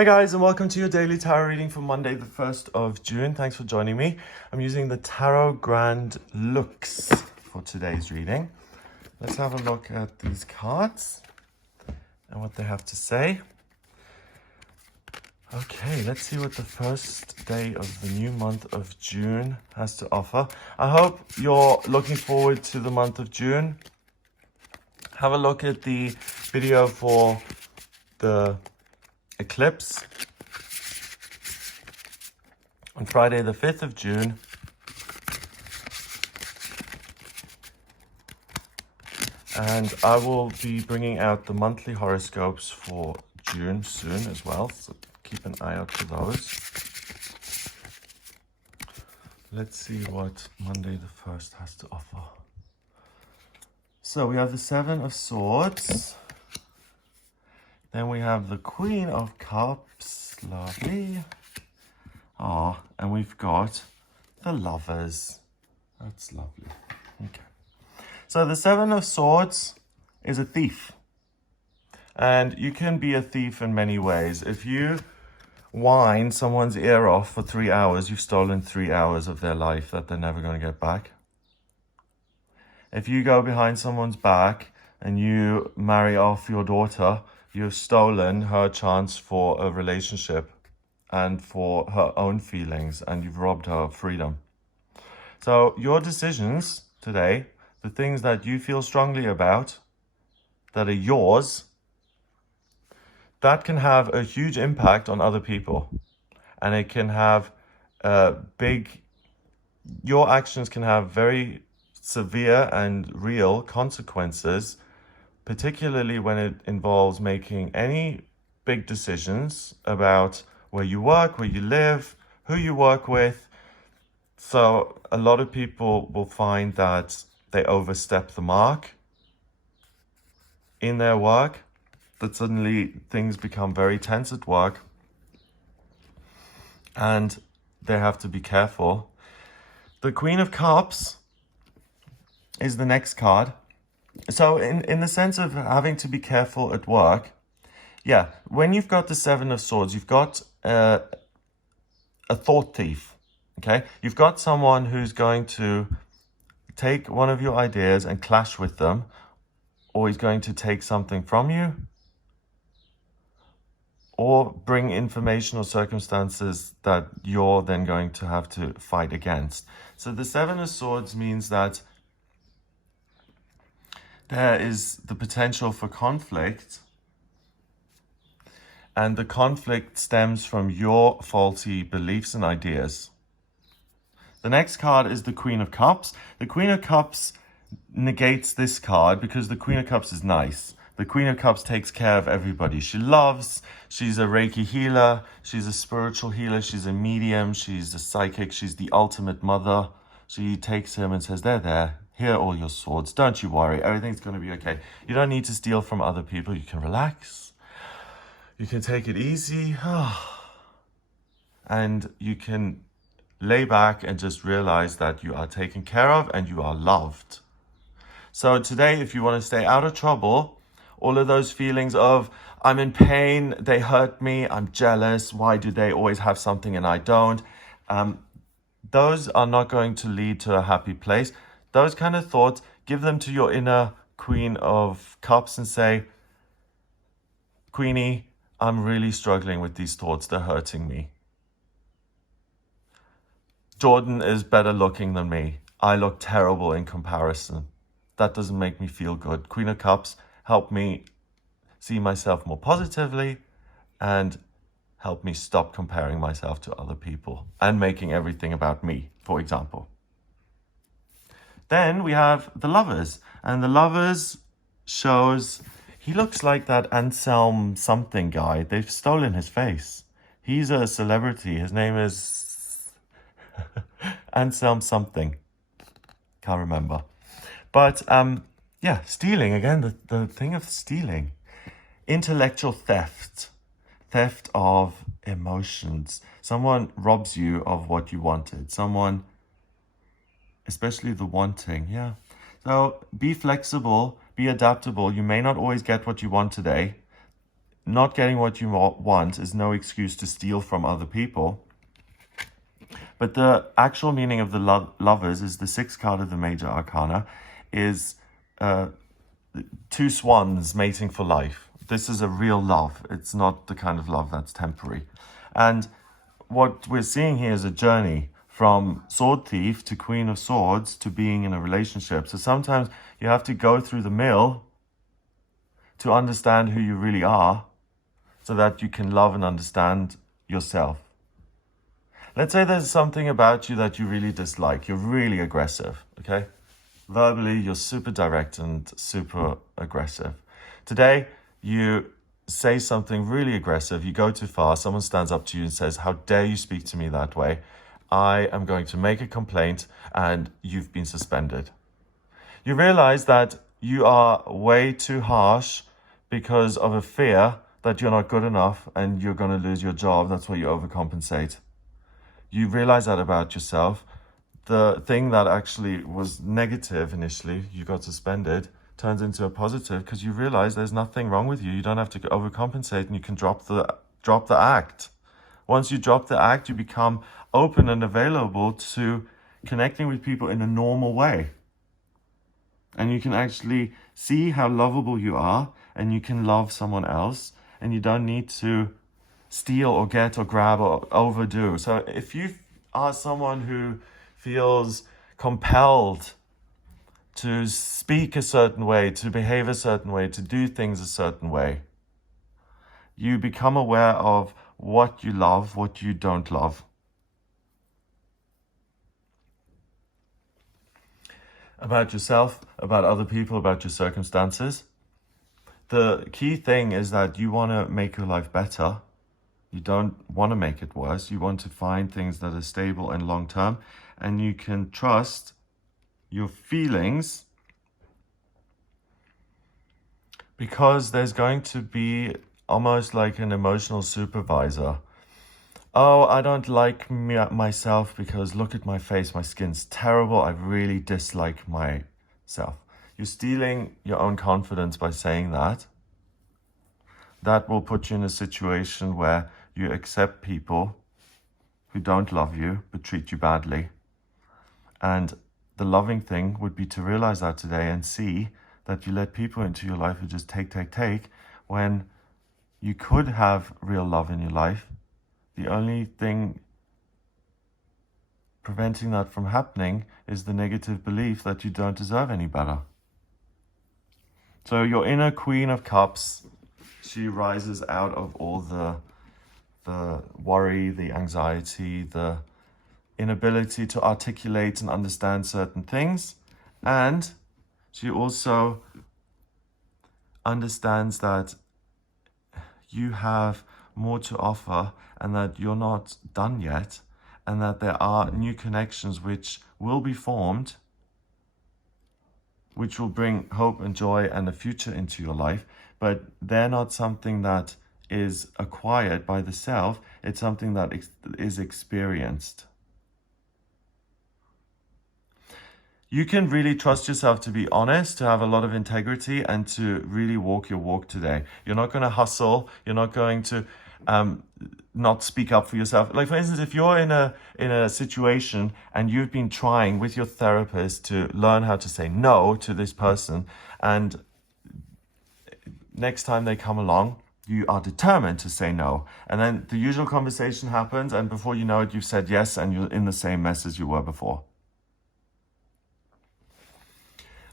Hi guys, and welcome to your daily tarot reading for Monday the 1st of June. Thanks for joining me. I'm using the Tarot Grand Looks for today's reading. Let's have a look at these cards and what they have to say. Okay, let's see what the first day of the new month of June has to offer. I hope you're looking forward to the month of June. Have a look at the video for the eclipse on Friday the 5th of June. And I will be bringing out the monthly horoscopes for June soon as well, so keep an eye out for those. Let's see what Monday the 1st has to offer. So we have the Seven of Swords. Then we have the Queen of Cups, lovely. And we've got the Lovers. That's lovely. Okay. So the Seven of Swords is a thief. And you can be a thief in many ways. If you whine someone's ear off for 3 hours, you've stolen 3 hours of their life that they're never going to get back. If you go behind someone's back and you marry off your daughter, you've stolen her chance for a relationship and for her own feelings, and you've robbed her of freedom. So your decisions today, the things that you feel strongly about, that are yours, that can have a huge impact on other people. And it can have your actions can have very severe and real consequences, particularly when it involves making any big decisions about where you work, where you live, who you work with. So a lot of people will find that they overstep the mark in their work, that suddenly things become very tense at work and they have to be careful. The Queen of Cups is the next card. So in the sense of having to be careful at work, yeah, when you've got the Seven of Swords, you've got a thought thief, okay? You've got someone who's going to take one of your ideas and clash with them, or he's going to take something from you, or bring information or circumstances that you're then going to have to fight against. So the Seven of Swords means that there is the potential for conflict, and the conflict stems from your faulty beliefs and ideas. The next card is the Queen of Cups. The Queen of Cups negates this card because the Queen of Cups is nice. The Queen of Cups takes care of everybody. She loves, she's a Reiki healer, she's a spiritual healer, she's a medium, she's a psychic, she's the ultimate mother. She takes him and says, there, here are all your swords. Don't you worry, everything's going to be okay. You don't need to steal from other people. You can relax. You can take it easy. And you can lay back and just realize that you are taken care of and you are loved. So today, if you want to stay out of trouble, all of those feelings of, I'm in pain, they hurt me, I'm jealous, why do they always have something and I don't? Those are not going to lead to a happy place. Those kind of thoughts, give them to your inner Queen of Cups and say, Queenie, I'm really struggling with these thoughts. They're hurting me. Jordan is better looking than me. I look terrible in comparison. That doesn't make me feel good. Queen of Cups, help me see myself more positively and help me stop comparing myself to other people and making everything about me, for example. Then we have the Lovers, and the Lovers shows, he looks like that Anselm something guy. They've stolen his face. He's a celebrity. His name is Anselm something. Can't remember. But yeah, stealing again, the thing of stealing. Intellectual theft. Theft of emotions. Someone robs you of what you wanted. Someone, especially the wanting, yeah. So be flexible, be adaptable. You may not always get what you want today. not getting what you want is no excuse to steal from other people. But the actual meaning of the lovers is the sixth card of the major arcana is two swans mating for life. This is a real love. It's not the kind of love that's temporary. And what we're seeing here is a journey from sword thief to queen of swords to being in a relationship. So sometimes you have to go through the mill to understand who you really are so that you can love and understand yourself. Let's say there's something about you that you really dislike. You're really aggressive, okay? Verbally, you're super direct and super aggressive. Today, you say something really aggressive. You go too far. Someone stands up to you and says, "How dare you speak to me that way? I am going to make a complaint," and you've been suspended. You realize that you are way too harsh because of a fear that you're not good enough and you're going to lose your job. That's why you overcompensate. You realize that about yourself. The thing that actually was negative initially, you got suspended, turns into a positive because you realize there's nothing wrong with you. You don't have to overcompensate and you can drop the act. Once you drop the act, you become open and available to connecting with people in a normal way. And you can actually see how lovable you are and you can love someone else and you don't need to steal or get or grab or overdo. So if you are someone who feels compelled to speak a certain way, to behave a certain way, to do things a certain way, you become aware of what you love, what you don't love. About yourself, about other people, about your circumstances. The key thing is that you want to make your life better. You don't want to make it worse. You want to find things that are stable and long-term, and you can trust your feelings because there's going to be almost like an emotional supervisor. Oh, I don't like myself because look at my face, my skin's terrible. I really dislike myself. You're stealing your own confidence by saying that. That will put you in a situation where you accept people who don't love you but treat you badly. And the loving thing would be to realize that today and see that you let people into your life who just take, when you could have real love in your life. The only thing preventing that from happening is the negative belief that you don't deserve any better. So your inner Queen of Cups, she rises out of all the worry, the anxiety, the inability to articulate and understand certain things. And she also understands that you have more to offer and that you're not done yet and that there are new connections which will be formed, which will bring hope and joy and a future into your life, but they're not something that is acquired by the self. It's something that is experienced. You can really trust yourself to be honest, to have a lot of integrity, and to really walk your walk today. You're not going to hustle. You're not going to not speak up for yourself. Like, for instance, if you're in a situation and you've been trying with your therapist to learn how to say no to this person, and next time they come along, you are determined to say no. And then the usual conversation happens, and before you know it, you've said yes, and you're in the same mess as you were before.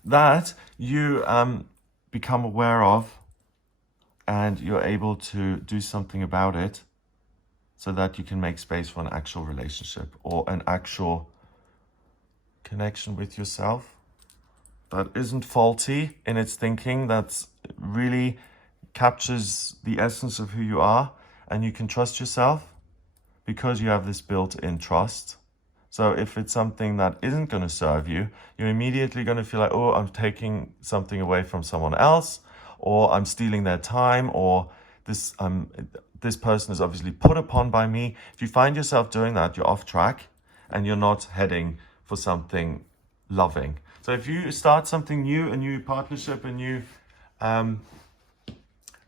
That you become aware of, and you're able to do something about it so that you can make space for an actual relationship or an actual connection with yourself that isn't faulty in its thinking, that's really captures the essence of who you are, and you can trust yourself because you have this built-in trust. So if it's something that isn't going to serve you, you're immediately going to feel like, oh, I'm taking something away from someone else, or I'm stealing their time, or this person is obviously put upon by me. If you find yourself doing that, you're off track and you're not heading for something loving. So if you start something new, a new partnership, a new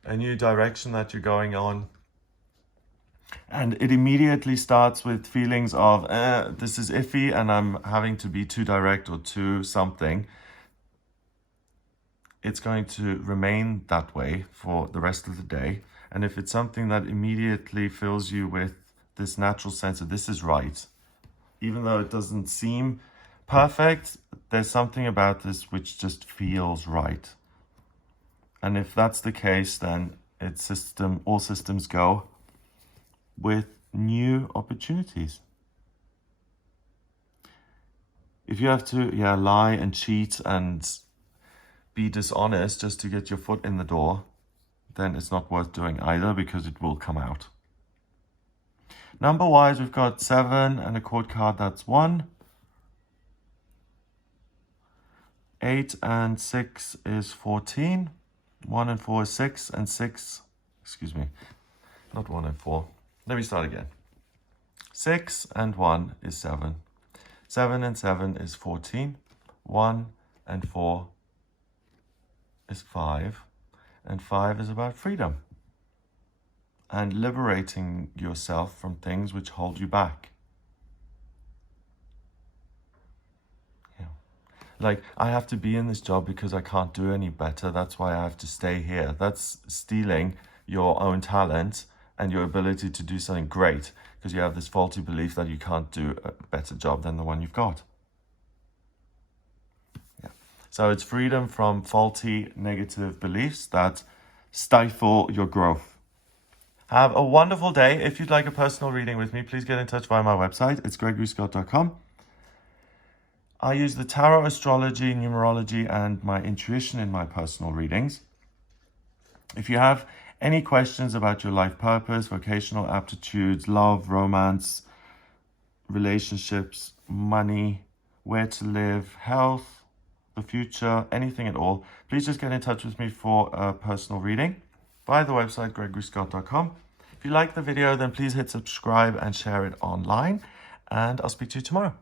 a new direction that you're going on. And it immediately starts with feelings of, this is iffy and I'm having to be too direct or too something. It's going to remain that way for the rest of the day. And if it's something that immediately fills you with this natural sense of this is right, even though it doesn't seem perfect, there's something about this which just feels right. And if that's the case, then it's all systems go with new opportunities. If you have to lie and cheat and be dishonest just to get your foot in the door, then it's not worth doing either, because it will come out. Number wise, we've got 7 and a court card, that's 1. 8 and 6 is 14. 1 and 4 is 6, and 6, excuse me, not 1 and 4. Let me start again. 6 and 1 is 7. 7 and 7 is 14. 1 and 4 is 5. And 5 is about freedom and liberating yourself from things which hold you back. Yeah. Like, I have to be in this job because I can't do any better. That's why I have to stay here. That's stealing your own talent and your ability to do something great, because you have this faulty belief that you can't do a better job than the one you've got. Yeah. So it's freedom from faulty negative beliefs that stifle your growth. Have a wonderful day. If you'd like a personal reading with me, please get in touch via my website. It's gregoryscott.com. I use the tarot, astrology, numerology, and my intuition in my personal readings. If you have any questions about your life purpose, vocational aptitudes, love, romance, relationships, money, where to live, health, the future, anything at all, please just get in touch with me for a personal reading via the website gregoryscott.com. If you like the video, then please hit subscribe and share it online, and I'll speak to you tomorrow.